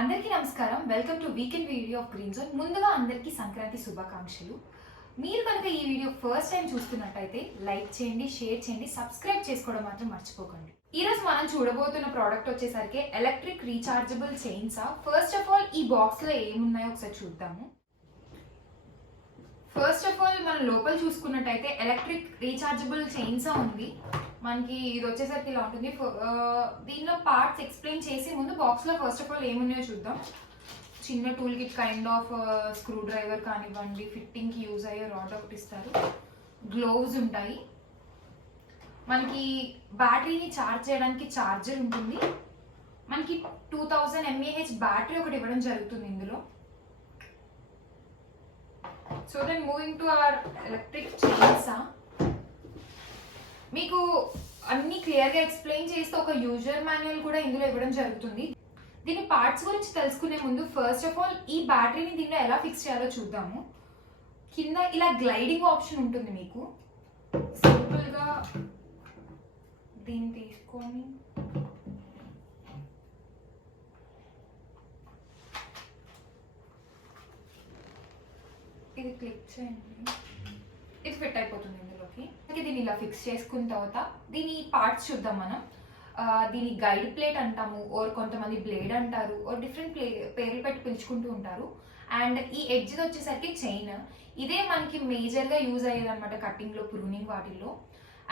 అందరికీ నమస్కారం. Welcome to weekend video of green zone. ముందుగా అందరికీ సంక్రాంతి శుభాకాంక్షలు. మీరు కనుక ఈ వీడియో ఫస్ట్ టైం చూస్తున్నట్టయితే లైక్ చేయండి, షేర్ చేయండి, సబ్స్క్రైబ్ చేసుకోవడం మాత్రం మర్చిపోకండి. ఈ రోజు మనం చూడబోతున్న ప్రోడక్ట్ వచ్చేసరికి electric rechargeable చైన్సా. First of all ఈ బాక్స్ లో ఏమున్నాయో ఒకసారి చూద్దాము. ఫస్ట్ ఆఫ్ ఆల్ మనం లోపల చూసుకున్నట్టయితే ఎలక్ట్రిక్ రీఛార్జబుల్ చైన్సా ఉంది. మనకి ఇది వచ్చేసరికి ఇలా ఉంటుంది. దీనిలో పార్ట్స్ ఎక్స్ప్లెయిన్ చేసే ముందు బాక్స్ లో ఫస్ట్ ఆఫ్ ఆల్ ఏమున్నాయో చూద్దాం. చిన్న tool kit kind of screw driver కానివ్వండి, ఫిట్టింగ్ కి యూజ్ అయ్యే రాడ్ ఒకటి ఇస్తారు, గ్లోవ్స్ ఉంటాయి, మనకి బ్యాటరీని ఛార్జ్ చేయడానికి ఛార్జర్ ఉంటుంది, మనకి 2000 mAh బ్యాటరీ ఒకటి ఇవ్వడం జరుగుతుంది ఇందులో. So then moving to our electric chainsaw. మీకు అన్ని క్లియర్గా ఎక్స్ప్లెయిన్ చేస్తే ఒక యూజర్ మాన్యువల్ కూడా ఇందులో ఇవ్వడం జరుగుతుంది. దీని పార్ట్స్ గురించి తెలుసుకునే ముందు ఫస్ట్ ఆఫ్ ఆల్ ఈ బ్యాటరీని దీనిలో ఎలా ఫిక్స్ చేయాలో చూద్దాము. కింద ఇలా గ్లైడింగ్ ఆప్షన్ ఉంటుంది. మీకు సింపుల్గా దీన్ని తీసుకొని ఇది క్లిక్ చేయండి, ఇది ఫిట్ అయిపోతుంది ఇందులోకి. దీన్ని ఇలా ఫిక్స్ చేసుకున్న తర్వాత దీని పార్ట్స్ చూద్దాం మనం. దీని గైడ్ ప్లేట్ అంటాము, ఓర్ కొంతమంది బ్లేడ్ అంటారు, ఓర్ డిఫరెంట్ పేర్లు పెట్టి పిలుచుకుంటూ ఉంటారు. అండ్ ఈ ఎడ్జ్ వచ్చేసరికి చైన్. ఇదే మనకి మేజర్గా యూజ్ అయ్యేది అనమాట కట్టింగ్లో, ప్రూనింగ్ వాటిల్లో.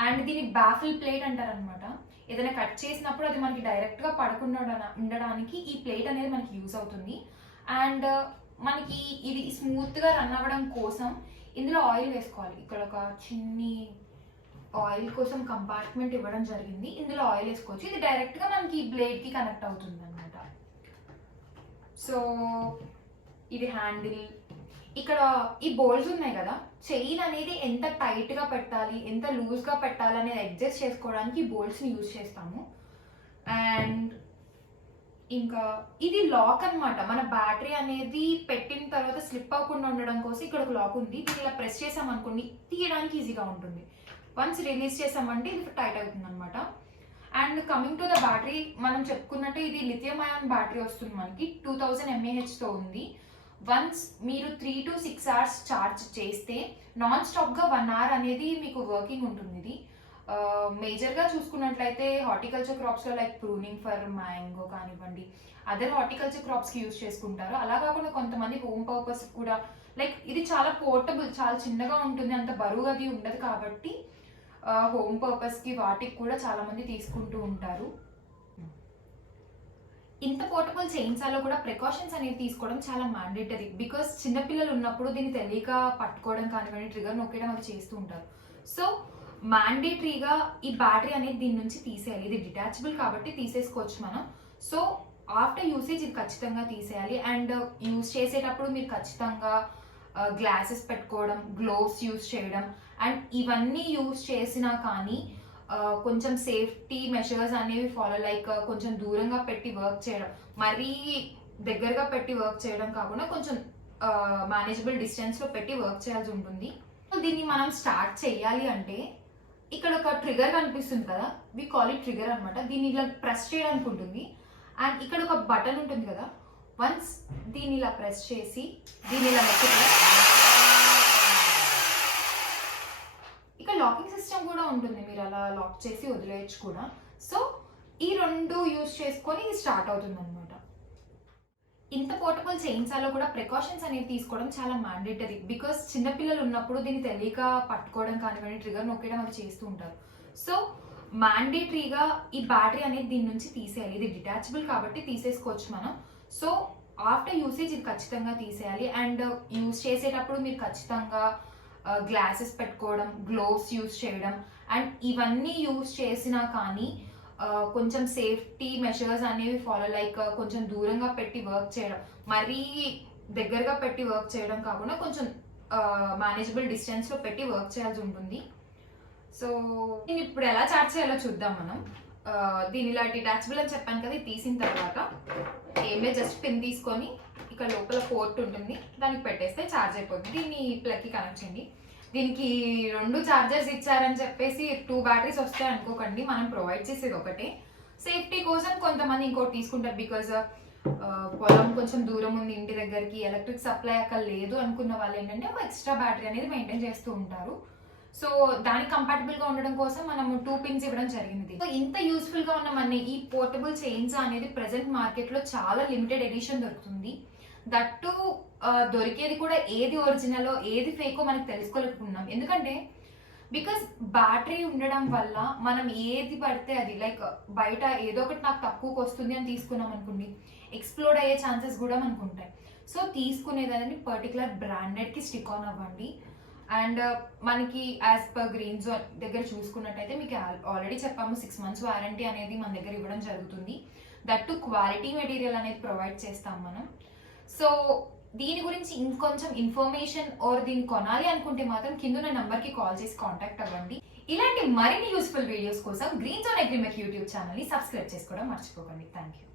అండ్ దీని బాఫిల్ ప్లేట్ అంటారు అనమాట. ఏదైనా కట్ చేసినప్పుడు అది మనకి డైరెక్ట్గా పడకుండా ఉండడానికి ఈ ప్లేట్ అనేది మనకి యూజ్ అవుతుంది. అండ్ మనకి ఇది స్మూత్గా రన్ అవ్వడం కోసం ఇందులో ఆయిల్ వేసుకోవాలి. ఇక్కడ ఒక చిన్ని ఆయిల్ కోసం కంపార్ట్మెంట్ ఇవ్వడం జరిగింది. ఇందులో ఆయిల్ వేసుకోవచ్చు. ఇది డైరెక్ట్గా మనకి బ్లేడ్కి కనెక్ట్ అవుతుంది అనమాట. సో ఇది హ్యాండిల్. ఇక్కడ ఈ బోల్స్ ఉన్నాయి కదా, చైన్ అనేది ఎంత టైట్గా పెట్టాలి, ఎంత లూజ్గా పెట్టాలి అనేది అడ్జస్ట్ చేసుకోవడానికి ఈ బోల్స్ని యూజ్ చేస్తాము. అండ్ ఇంకా ఇది లాక్ అనమాట. మన బ్యాటరీ అనేది పెట్టిన తర్వాత స్లిప్ అవ్వకుండా ఉండడం కోసం ఇక్కడ ఒక లాక్ ఉంది. దీన్ని ఇలా ప్రెస్ చేసామనుకోండి, తీయడానికి ఈజీగా ఉంటుంది. వన్స్ రిలీజ్ చేసామంటే ఇది టైట్ అవుతుంది అనమాట. And coming to the battery, మనం చెప్పుకున్నట్టు ఇది లిథియం అయాన్ బ్యాటరీ వస్తుంది మనకి. 2000 mAhతో ఉంది. వన్స్ మీరు 3 to 6 hours ఛార్జ్ చేస్తే నాన్ స్టాప్గా 1 hour అనేది మీకు వర్కింగ్ ఉంటుంది. ఇది మేజర్గా చూసుకున్నట్లయితే హార్టికల్చర్ క్రాప్స్లో లైక్ ప్రూనింగ్ ఫర్ మ్యాంగో కానివ్వండి, అదర్ హార్టికల్చర్ క్రాప్స్కి యూజ్ చేసుకుంటారు. అలా కాకుండా కొంతమంది హోమ్ పర్పస్ కూడా, లైక్ ఇది చాలా పోర్టబుల్, చాలా చిన్నగా ఉంటుంది, అంత బరువు అది ఉండదు కాబట్టి హోమ్ పర్పస్కి వాటికి కూడా చాలామంది తీసుకుంటూ ఉంటారు. ఇంత పోర్టబుల్ చైన్సాలో కూడా ప్రికాషన్స్ అనేవి తీసుకోవడం చాలా మ్యాండేటరీ. బికాస్ చిన్నపిల్లలు ఉన్నప్పుడు దీన్ని తెలియక పట్టుకోవడం కానివ్వండి, ట్రిగర్ నొక్కడం అవి చేస్తూ ఉంటారు. సో మ్యాండేటరీగా ఈ బ్యాటరీ అనేది దీని నుంచి తీసేయాలి. ఇది డిటాచబుల్ కాబట్టి తీసేసుకోవచ్చు మనం. సో ఆఫ్టర్ యూసేజ్ ఇది ఖచ్చితంగా తీసేయాలి. అండ్ యూజ్ చేసేటప్పుడు మీరు ఖచ్చితంగా గ్లాసెస్ పెట్టుకోవడం, గ్లోవ్స్ యూజ్ చేయడం, అండ్ ఇవన్నీ యూజ్ చేసినా కానీ కొంచెం సేఫ్టీ మెషర్స్ అనేవి ఫాలో, లైక్ కొంచెం దూరంగా పెట్టి వర్క్ చేయడం, మరీ దగ్గరగా పెట్టి వర్క్ చేయడం కాకుండా కొంచెం మేనేజబుల్ డిస్టెన్స్లో పెట్టి వర్క్ చేయాల్సి ఉంటుంది. దీన్ని మనం స్టార్ట్ చేయాలి అంటే ఇక్కడ ఒక ట్రిగర్ కనిపిస్తుంది కదా, వి కాల్ ఇట్ ట్రిగర్ అనమాట. దీన్ని ఇలా ప్రెస్ చేయడానికి ఉంటుంది. అండ్ ఇక్కడ ఒక బటన్ ఉంటుంది కదా, వన్స్ దీన్ని ఇలా ప్రెస్ చేసి దీన్ని ఇలా ఇక్కడ లాకింగ్ సిస్టమ్ కూడా ఉంటుంది, మీరు అలా లాక్ చేసి వదిలేయచ్చు కూడా. సో ఈ రెండు యూజ్ చేసుకొని ఇది స్టార్ట్ అవుతుంది అనమాట. ఇంత పోర్టబుల్ చైన్సాలో కూడా ప్రికాషన్స్ అనేవి తీసుకోవడం చాలా మ్యాండేటరీ. బికాస్ చిన్నపిల్లలు ఉన్నప్పుడు దీన్ని తెలియక పట్టుకోవడం కానివ్వండి, ట్రిగర్ నొక్కడం అవి చేస్తూ ఉంటారు. సో మ్యాండేటరీగా ఈ బ్యాటరీ అనేది దీని నుంచి తీసేయాలి. ఇది డిటాచబుల్ కాబట్టి తీసేసుకోవచ్చు మనం. సో ఆఫ్టర్ యూసేజ్ ఇది ఖచ్చితంగా తీసేయాలి. అండ్ యూజ్ చేసేటప్పుడు మీరు ఖచ్చితంగా గ్లాసెస్ పెట్టుకోవడం, గ్లోవ్స్ యూజ్ చేయడం, అండ్ ఇవన్నీ యూజ్ చేసినా కానీ కొంచెం సేఫ్టీ మెషర్స్ అనేవి ఫాలో, లైక్ కొంచెం దూరంగా పెట్టి వర్క్ చేయడం, మరీ దగ్గరగా పెట్టి వర్క్ చేయడం కాకుండా కొంచెం మేనేజబుల్ డిస్టెన్స్లో పెట్టి వర్క్ చేయాల్సి ఉంటుంది. సో దీన్ని ఇప్పుడు ఎలా ఛార్జ్ చేయాలో చూద్దాం మనం. దీని ఇలా డిటాచబుల్ అని చెప్పాను కదా, ఇది తీసిన తర్వాత ఏమే జస్ట్ పిన్ తీసుకొని ఇక్కడ లోపల పోర్ట్ ఉంటుంది, దానికి పెట్టేస్తే ఛార్జ్ అయిపోతుంది. దీన్ని ప్లగ్కి కనెక్ట్ చేయండి. దీనికి 2 చార్జర్స్ ఇచ్చారని చెప్పేసి 2 బ్యాటరీస్ వస్తాయి అనుకోకండి, మనం ప్రొవైడ్ చేసేది ఒకటే. సేఫ్టీ కోసం కొంతమంది ఇంకోటి తీసుకుంటారు. బికాజ్ పొలం కొంచెం దూరం ఉంది ఇంటి దగ్గరికి, ఎలక్ట్రిక్ సప్లై అక్కడ లేదు అనుకున్న వాళ్ళు ఏంటంటే ఒక ఎక్స్ట్రా బ్యాటరీ అనేది మెయింటైన్ చేస్తూ ఉంటారు. సో దానికి కంపాటబుల్ గా ఉండడం కోసం మనం 2 పిన్స్ ఇవ్వడం జరిగింది. సో ఇంత యూస్ఫుల్ గా ఉన్న మన ఈ పోర్టబుల్ చైన్స్ అనేది ప్రెసెంట్ మార్కెట్ లో చాలా లిమిటెడ్ ఎడిషన్ దొరుకుతుంది. దట్టు దొరికేది కూడా ఏది ఒరిజినల్ ఏది ఫేకో మనకు తెలుసుకోలేకున్నాం. ఎందుకంటే బికాస్ బ్యాటరీ ఉండడం వల్ల మనం ఏది పడితే అది లైక్ బయట ఏదో ఒకటి నాకు తక్కువకి వస్తుంది అని తీసుకున్నాం అనుకోండి, ఎక్స్ప్లోడ్ అయ్యే ఛాన్సెస్ కూడా మనకు ఉంటాయి. సో తీసుకునేది అనేది పర్టికులర్ బ్రాండెడ్కి స్టిక్ ఆన్ అవ్వండి. అండ్ మనకి యాజ్ పర్ గ్రీన్ జోన్ దగ్గర చూసుకున్నట్టయితే మీకు ఆల్రెడీ చెప్పాము 6 months వారంటీ అనేది మన దగ్గర ఇవ్వడం జరుగుతుంది. దట్టు క్వాలిటీ మెటీరియల్ అనేది ప్రొవైడ్ చేస్తాం మనం. సో దీని గురించి ఇంకొంచెం ఇన్ఫర్మేషన్ ఆర్ దీన్ని కొనాలి అనుకుంటే మాత్రం కింద నంబర్కి కాల్ చేసి కాంటాక్ట్ అవ్వండి. ఇలాంటి మరిన్ని యూస్ఫుల్ వీడియోస్ కోసం గ్రీన్ జోన్ అగ్రిమెక్ యూట్యూబ్ ఛానల్ని సబ్స్క్రైబ్ చేసుకోవడం మర్చిపోకండి. Thank you.